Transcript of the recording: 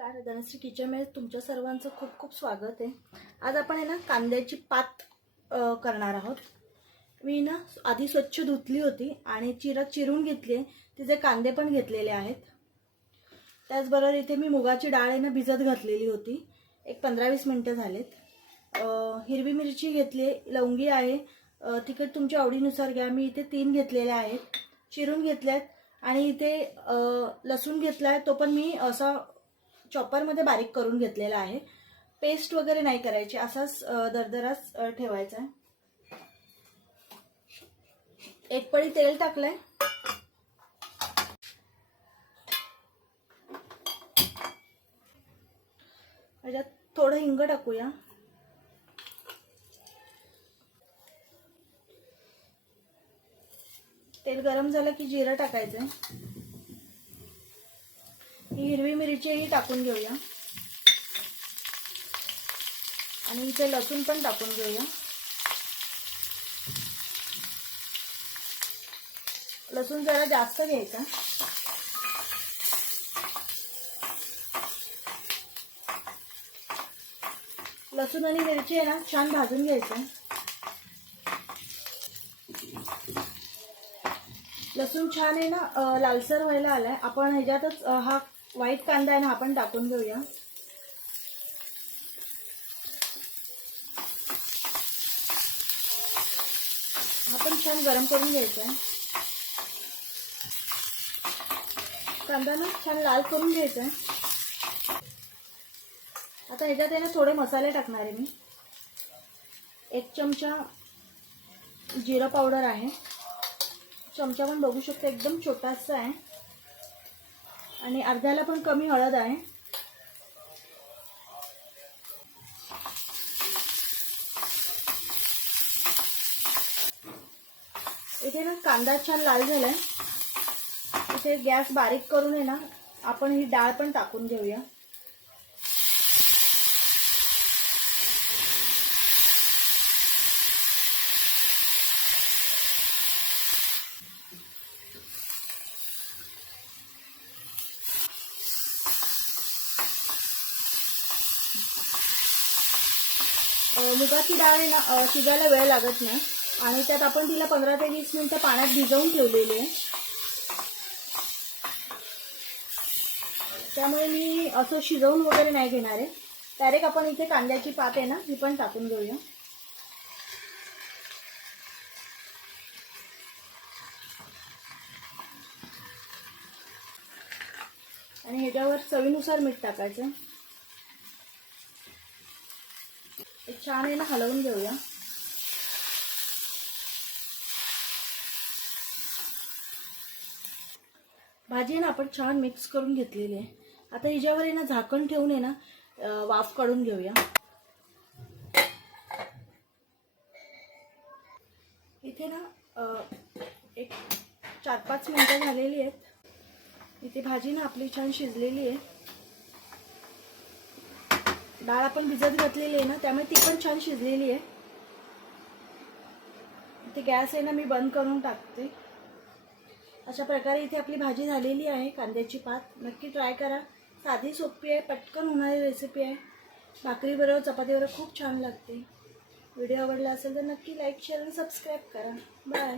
नमस्कार धनश्री किचनमध्ये तुमच्या सर्वांचं खूप खूप स्वागत आहे. आज आपण आहे ना कांद्याची पात करणार आहोत. मी ना आधी स्वच्छ धुतली होती आणि चिरत चिरून घेतली आहे. तिचे कांदे पण घेतलेले आहेत. त्याचबरोबर इथे मी मुगाची डाळ आहे ना भिजत घातलेली होती. एक पंधरा वीस मिनटं झालेत. हिरवी मिरची घेतली आहे लवंगी आहे. अ, तिखट तुमच्या आवडीनुसार घ्या. मी इथे तीन घेतलेल्या आहेत. चिरून घेतल्यात आणि इथे लसूण घेतला आहे तो पण मी असा चॉपरमध्ये बारीक करून घेतलेला आहे. पेस्ट वगैरे नाही करायची. असाच दरदराच ठेवायचा आहे. एक पळी तेल टाकलंय. त्याच्यात थोडं हिंग टाकूया. तेल गरम झालं की जिरं टाकायचं ही हिरवी मिरचीही टाकून घेऊया. आणि इथे लसूण पण टाकून घेऊया. लसूण जरा जास्त घ्यायचा. लसूण आणि मिरची आहे ना छान भाजून घ्यायचं. लसूण छान आहे ना लालसर व्हायला आलाय. आपण ह्याच्यातच हा व्हाईट कांदा आहे ना आपण टाकून घेऊया. हा पण छान गरम करून घ्यायचा आहे कांदा ना छान लाल करून घ्यायचा आहे आता ह्याच्यात आहे ना थोडे मसाले टाकणार आहे मी. एक चमचा जिरा पावडर आहे. चमचा पण बघू शकतो एकदम छोटासा आहे. आणि अर्ध्याला पण कमी हळद आहे. इथे ना कांदा छान लाल झालाय. इथे गॅस बारीक करून आहे ना आपण ही डाळ पण टाकून घेऊया. मुगाची डाळ आहे ना शिजायला वेळ लागत नाही. आणि त्यात आपण तिला पंधरा ते वीस मिनिटं पाण्यात भिजवून ठेवलेली आहे. त्यामुळे मी असं शिजवून वगैरे नाही घेणार आहे. डायरेक्ट आपण इथे कांद्याची पात आहे ना ही पण टाकून घेऊया. आणि ह्याच्यावर चवीनुसार मीठ टाकायचं हे छान आहे ना हलवून घेऊया. भाजी आहे ना आपण छान मिक्स करून घेतलेली आहे. आता हिच्यावर आहे ना झाकण ठेवून आहे ना वाफ काढून घेऊया. इथे ना एक चार पाच मिनटं झालेली आहेत. इथे भाजी ना आपली छान शिजलेली आहे. डाळ आपण भिजत घातलेली आहे ना त्यामुळे ती पण छान शिजलेली आहे. ते गॅस आहे ना मी बंद करून टाकते. अशा प्रकारे इथे आपली भाजी झालेली आहे कांद्याची पात. नक्की ट्राय करा. साधी सोपी आहे पटकन होणारी रेसिपी आहे. भाकरीबरोबर चपातीबरोबर खूप छान लागते. व्हिडिओ आवडला असेल तर नक्की लाईक शेअर आणि सबस्क्राईब करा. बाय